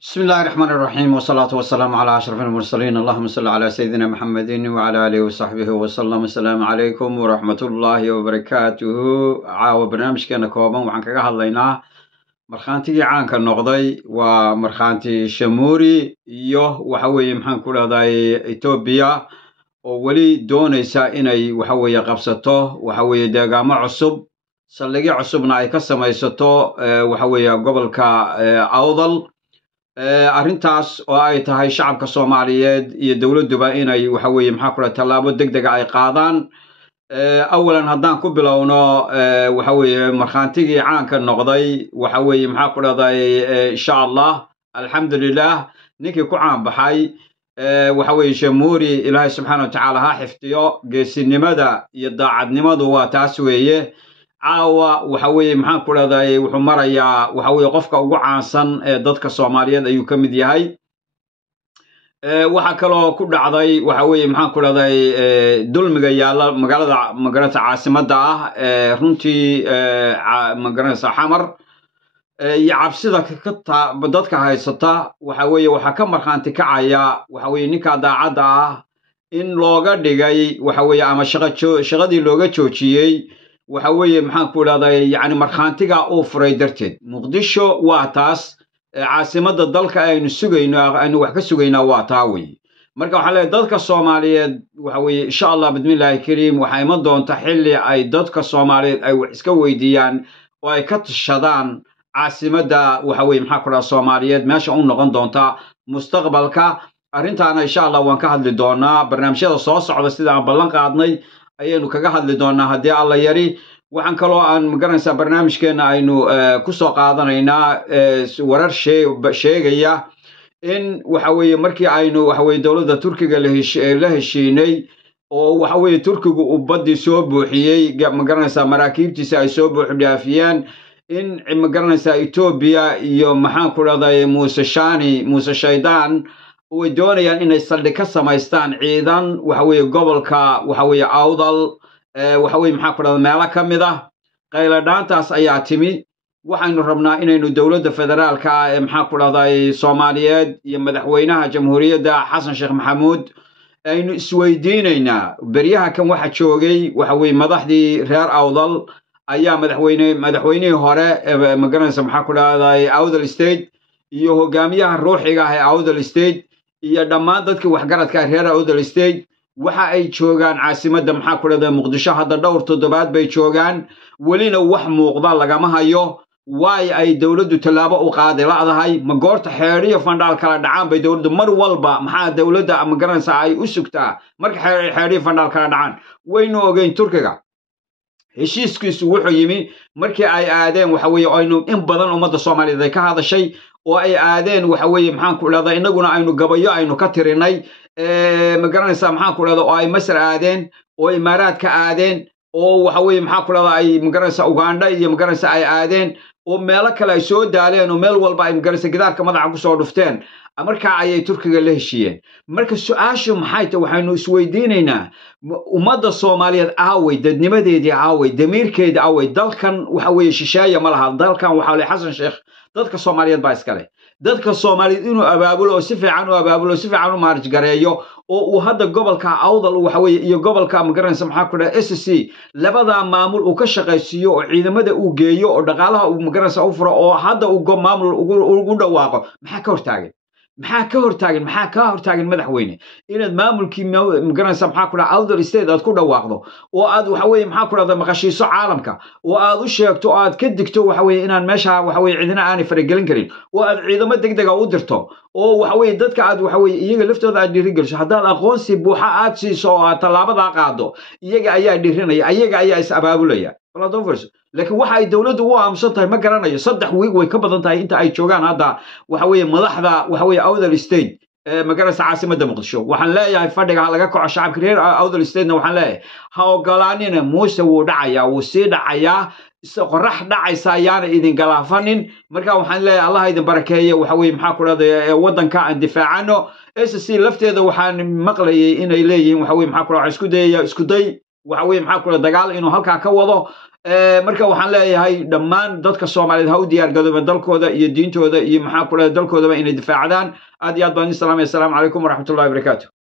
بسم الله الرحمن الرحيم والصلاة والسلام على أشرف المرسلين اللهم صل على سيدنا محمد وعلى آله وصحبه وسلم. السلام عليكم ورحمة الله وبركاته. عاو برنامج كان كوبان وعن كجاه اللينا مرخانتي عن كالنقضي ومرخانتي شموري يوه وحوي محن كل هذا إثيوبيا وولي دون إني وحوي قبسته وحوي دجامع عصب سلقي عصبنا أي كسم يسطو وحوي قبل كأوضل arrintaas oo ay tahay shacabka Soomaaliyeed iyo dawladduba inay waxa weeye maxaa kula talaabo degdeg ay qaadaan awalan haddaan ku bilowno waxa weeye marxantigii caanka noqday waxa weeye maxaa kula daay insha Allah alxamdulillah ninkii ku caan baxay waxa weeye Shamuuri Ilaahay subhanahu wa ta'ala ha xifdiyo geesinimada iyo daacadnimadu waa taas weeye caawa waxa weeye maxaan ku leedahay wuxuu marayaa waxa weeye qofka ugu caansan ee dadka Soomaaliyeed ayuu ka mid yahay waxa kaloo ku dhacday waxa weeye maxaan ku leedahay dulmiga yaala magaalada caasimadda ah runtii magaalada Xamar iyo cabsida ka dadka haysata waxa weeye waxa ka marxanti kacaya waxa weeye ninka daacadda ah in looga dhigay waxa weeye ama shaqadii looga joojiyay waxa weeye maxaan ku leedahay yani marxantiga oo furay darteed muqdisho waa taas caasimadda dalka aynu sugayno aynu wax ka sugaynaa waa taa weeye marka waxa leeyahay dadka Soomaaliyeed waxa weeye insha Allah bismillaahi kariim waxa iman doonta xilli ay dadka Soomaaliyeed ay wax iska weydiiyaan oo ay ka tashadaan caasimadda waxa weeye maxaa ku leedahay Soomaaliyeed meesha uu noqon doonta mustaqbalka arrintaana insha Allah waan ka hadli doonaa barnaamijyada soo socda sida aan ballan qaadnay ayaynu kaga hadli doonaa haddii alla yari waxaan kaloo aan magaranaysaa barnaamijkeena aynu ku soo qaadanaynaa warar sheegaya in waxa weeye markii aynu waxa weeye dawladda Turkiga la heshiinay oo waxa weeye Turkigu uu badii soo buuxiyay magaranaysaa maraakiibtiisa ay soo buuxdhaafiyeen in magaranaysaa Ethiopia iyo maxaan ku leedahay Muuse Shaydaan way doonayaan inay saldhig ka samaystaan ciidan waxa weeye gobolka waxa weeye awdal waxa weeye maxaa ku dhacday meelo kamid ah qayladhaantaas ayaa timi waxaanu rabnaa inaynu dawladda federaalka ee maxaa ku dhacday Soomaaliyeed iyo madaxweynaha jamhuuriyadda Xasan Sheekh Maxamuud aynu isweydiinaynaa bariyaha kan waxa joogay waxa weeye madaxdii reer awdal ayaa madaxweynihii hore magaranaysa maxaa ku dhacday awdal state iyo hogaamiyaha ruuxiga ah ee awdal state iyo dhammaan dadkii waxgaradka reer awdal state waxa ay joogaan caasimadda maxaa ku leedahay Muqdisho hadda dhowr toddobaad bay joogaan welina wax muuqda lagama hayo way ay dawladdu talaabo u qaaday laadahay ma goorta xeeriyo fandhaal kala dhacaan bay dawladdu mar walba maxaa dawladda ama garanaysa ay u sugtaa marka xeeriyo fandhaal kala dhacaan waynu ogeyn Turkiga heshiiskiisu wuxuu yimi markii ay aadeen waxa weeye aynu in badan ummadda Soomaaliyeed ay ka hadashay oo ay aadeen waxa weeye maxaan ku leedahay inaguna aynu gabayo aynu ka tirinay magaranaysaa maxaan ku leedahay oo ay Masar aadeen oo Imaaraadka aadeen oo waxa weeye maxaan ku leedahay ay magaranaysaa Uganda iyo magaranaysaa ay aadeen oo meelo kale ay soo daaleen oo meel walba ay magaranaysaa gidaarka madaxa ku soo dhufteen marka ayay Turkiga la heshiiyeen marka su'aashu maxay tahay waxaynu isweydiinaynaa ummadda Soomaaliyeed aaway dadnimadeedii aaway damiirkeedii aaway dalkan waxa weeye shisheeye ma laha dalkan waxa leeyahay Xasan Sheekh dadka Soomaaliyeed baa iska leh dadka Soomaaliyeed inuu abaabulo oo si fiican u maarj gareeyo oo uu hadda gobolka awdal waxa weeye iyo gobolka magaranaysa maxaa ku dhahay SSC labada maamul uu ka shaqaysiyo oo ciidamada uu geeyo oo dhaqaalaha uu magaranaysa u furo oo hadda uu maamul ugu dhawaaqo maxaa ka hortaagan madaxweyne inaad maamulkii magaranaysa maxaa ku dhahay awdal state aad ku dhawaaqdo oo aad waxa weeye maxaa ku dhahay maqashiiso caalamka oo aad u sheegto aad ka digto waxa weeye inaan meesha waxa weeye cidina aanay faragelin karin oo aad ciidamo degdeg ah u dirto oo waxa weeye dadka aad waxa weeye iyaga laftooda aad dhiirigeliso haddaad aqoonsi buuxa aad siiso oo aad tallaabada qaado iyaga ayaa dhiirinaya iyaga ayaa is abaabulaya laakiin waxa ay dawladdu u aamusan tahay ma garanayo 3 wiig way ka badan tahay inta ay joogaan hadda waxa weeye madaxda waxa weeye awdal state magaranaysa caasimadda Muqdisho waxaan leeyahay fadhiga laga kaco shacabka reer awdal state waxaan leeyahay ha ogolaanina Muuse wuu dhacayaa wuu sii dhacayaa qorax dhacaysa ayaana idin galaafanin marka waxaan leeyahay Allah idin barakeeyo waxa weeye maxaa ku leedahay wadanka aan difaacano SSC lafteeda waxaan maqlayay inay leeyihiin waxa weeye maxaa ku leedahay isku day waxa weeye maxaa ku leedahay dagaal inuu halka ka wado marka waxaan leeyahay dhammaan dadka Soomaaliyeed ha u diyaar garoobaan dalkooda iyo diintooda iyo maxaa ku dhahay dalkoodaba inay difaacdaan aad iyo aad baan idin salaamay. Assalaamu calaykum waraxmatullaahi wabarakaatuh.